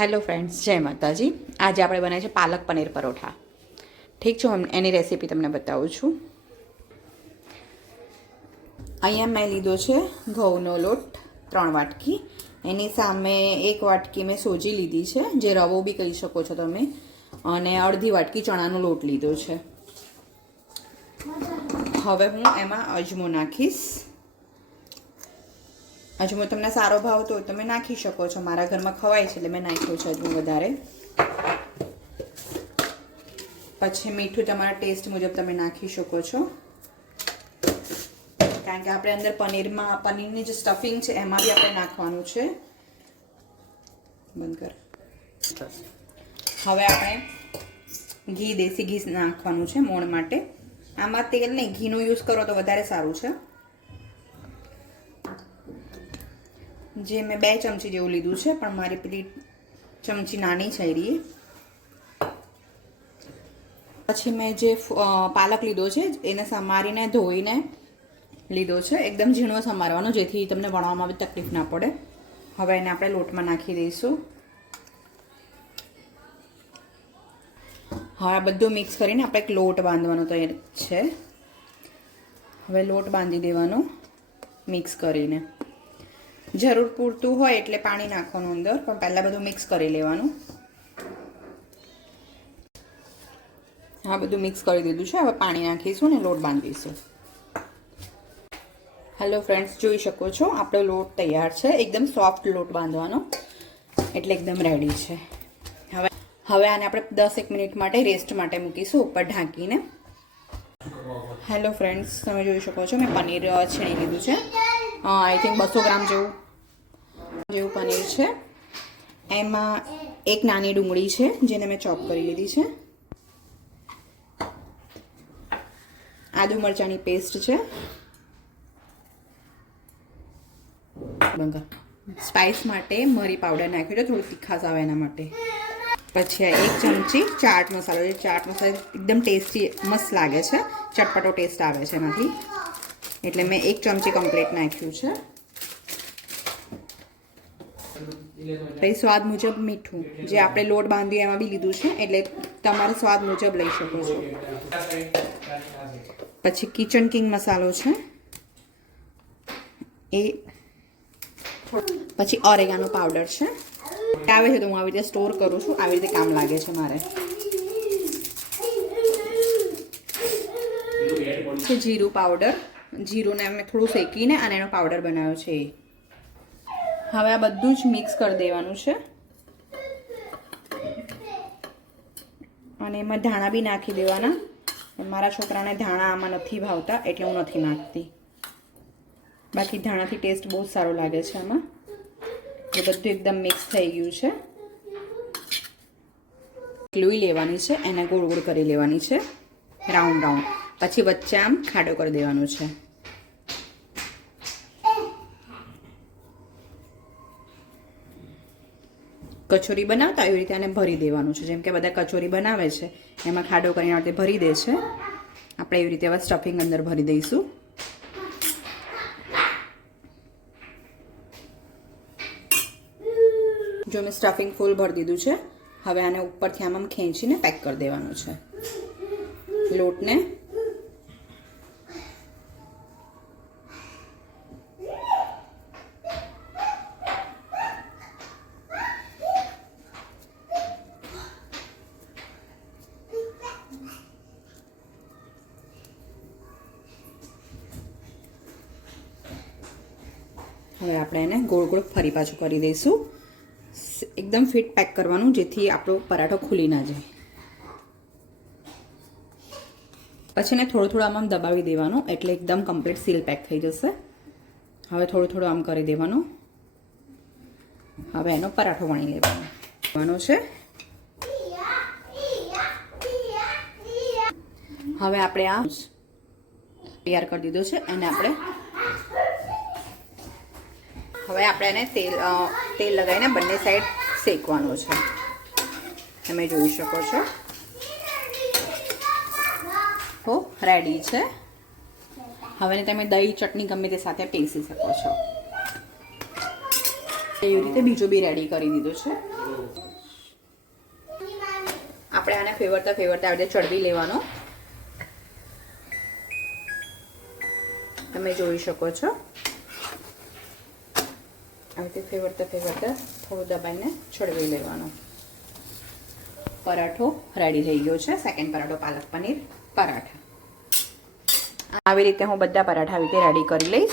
Hello friends, જય માતાજી. આજે આપણે બનાવીએ છે પાલક પનીર પરોઠા. ઠીક છે, હું એની રેસીપી તમને બતાવું છું. અહીંયા મેં લીધો છે ઘઉંનો લોટ, ત્રણ વાટકી. એની સામે એક વાટકી મેં સોજી લીધી છે, જે રવો બી કહી શકો છો તમે. અને અડધી વાટકી ચણાનો લોટ લીધો છે. હવે હું એમાં અજમો નાખીશ. અજમો તમને સારો ભાવતો હોય તમે નાખી શકો છો. મારા ઘરમાં ખવાય છે એટલે મેં નાખ્યું છે અજમો વધારે. પછી મીઠું તમારા ટેસ્ટ મુજબ તમે નાખી શકો છો. કારણ કે આપણે અંદર પનીરમાં, પનીરની જે સ્ટફિંગ છે, એમાં બી આપણે નાખવાનું છે. બંધ કર. હવે આપણે ઘી, દેશી ઘી નાખવાનું છે મોણ માટે. આમાં તેલ નહીં, ઘીનો યુઝ કરો તો વધારે સારું છે. જે મેં બે ચમચી જેવું લીધું છે, પણ મારી પેલી ચમચી નાની છે રહી. પછી મેં જે પાલક લીધો છે, એને સમારીને, ધોઈને લીધો છે. એકદમ ઝીણો સમારવાનો, જેથી તમને વણવામાં તકલીફ ના પડે. હવે એને આપણે લોટમાં નાખી દઈશું. હવે આ બધું મિક્સ કરીને આપણે એક લોટ બાંધવાનો તૈયાર છે. હવે લોટ બાંધી દેવાનો મિક્સ કરીને. જરૂર પૂરતું હોય એટલે પાણી નાખવાનું અંદર, પણ પહેલાં બધું મિક્સ કરી લેવાનું. હા બધું મિક્સ કરી દીધું છે, હવે પાણી નાખીશું ને લોટ બાંધીશું. હેલો ફ્રેન્ડ્સ જોઈ શકો છો, આપણો લોટ તૈયાર છે, એકદમ સોફ્ટ લોટ બાંધવાનો. એટલે એકદમ રેડી છે. હવે હવે આને આપણે દસ એક મિનિટ માટે રેસ્ટ માટે મૂકીશું, ઉપર ઢાંકીને. હેલો ફ્રેન્ડ્સ તમે જોઈ શકો છો, મેં પનીર છીણી લીધું છે. આઈ થિંક બસો ગ્રામ જેવું જેવું પનીર છે. એમાં એક નાની ડુંગળી છે, જેને મેં ચોપ કરી લીધી છે. આદુ મરચાંની પેસ્ટ છે. સ્પાઇસ માટે મરી પાવડર નાખ્યો છે, થોડું તીખાસ આવે એના માટે. પછી એક ચમચી ચાટ મસાલો જે ચાટ મસાલો એકદમ ટેસ્ટી, મસ્ત લાગે છે. ચટપટો ટેસ્ટ આવે છે એનાથી. એટલે મેં એક ચમચી કમ્પ્લીટ નાખ્યું છે. પછી સ્વાદ મુજબ મીઠું. જે આપણે લોટ બાંધ્યું એમાં બી લીધું છે, એટલે તમારે સ્વાદ મુજબ લઈ શકો છો. પછી કિચન કિંગ મસાલો છે. એ પછી ઓરેગાનો પાવડર છે. આવે છે તો હું આવી રીતે સ્ટોર કરું છું. આવી રીતે કામ લાગે છે મારે. છે જીરું પાવડર. જીરુંને મેં થોડું શેકીને અને એનો પાવડર બનાવ્યો છે એ. હવે આ બધું જ મિક્સ કરી દેવાનું છે. અને એમાં ધાણા બી નાખી દેવાના. મારા છોકરાને ધાણા આમાં નથી ભાવતા, એટલે હું નથી નાખતી બાકી ધાણાથી ટેસ્ટ બહુ સારો લાગે છે આમાં. એ બધું એકદમ મિક્સ થઈ ગયું છે. લોહી લેવાની છે, એને ગોળ ગોળ કરી લેવાની છે. રાઉન્ડ રાઉન્ડ પછી વચ્ચે આમ ખાડો કરી દેવાનો છે. કચોરી બનાવતા એવી રીતે આને ભરી દેવાનું છે. જેમ કે બધા કચોરી બનાવે છે, એમાં ખાડો કરીને આ રીતે ભરી દે છે. આપણે એવી રીતે હવે સ્ટફિંગ અંદર ભરી દઈશું. જો મેં સ્ટફિંગ ફૂલ ભરી દીધું છે, હવે આને ઉપરથી આમ આમ ખેંચીને પેક કરી દેવાનું છે. લોટને હવે આપણે એને ગોળ ગોળ ફરી પાછું કરી દઈશું. એકદમ ફિટ પેક કરવાનું, જેથી આપણો પરાઠો ખુલી ના જાય. પછી એને થોડું થોડું આમ આમ દબાવી દેવાનું, એટલે એકદમ કમ્પ્લીટ સીલ પેક થઈ જશે. હવે થોડું થોડું આમ કરી દેવાનું. હવે એનો પરાઠો વણી લેવાનો. લેવાનો છે. હવે આપણે આ તૈયાર કરી દીધો છે. એને આપણે હવે આપણે એને તેલ તેલ લગાવીને બંને સાઈડ શેકવાનો છે. તમે જોઈ શકો છો. હો રેડી છે. હવે તમે દહીં, ચટણી ગમે તે સાથે પીસી શકો છો. એવી રીતે બીજું બી રેડી કરી દીધું છે. આપણે આને ફેવરતા ફેવરતા આવી રીતે ચડવી લેવાનો. તમે જોઈ શકો છો. આવી રીતે ફેવરતા ફેવરતા થોડું દબાઈને છોડવી લેવાનો. પરાઠો રેડી થઈ ગયો છે. સેકન્ડ પરાઠો પાલક પનીર પરાઠા. આવી રીતે હું બધા પરાઠા આવી રીતે રેડી કરી લઈશ.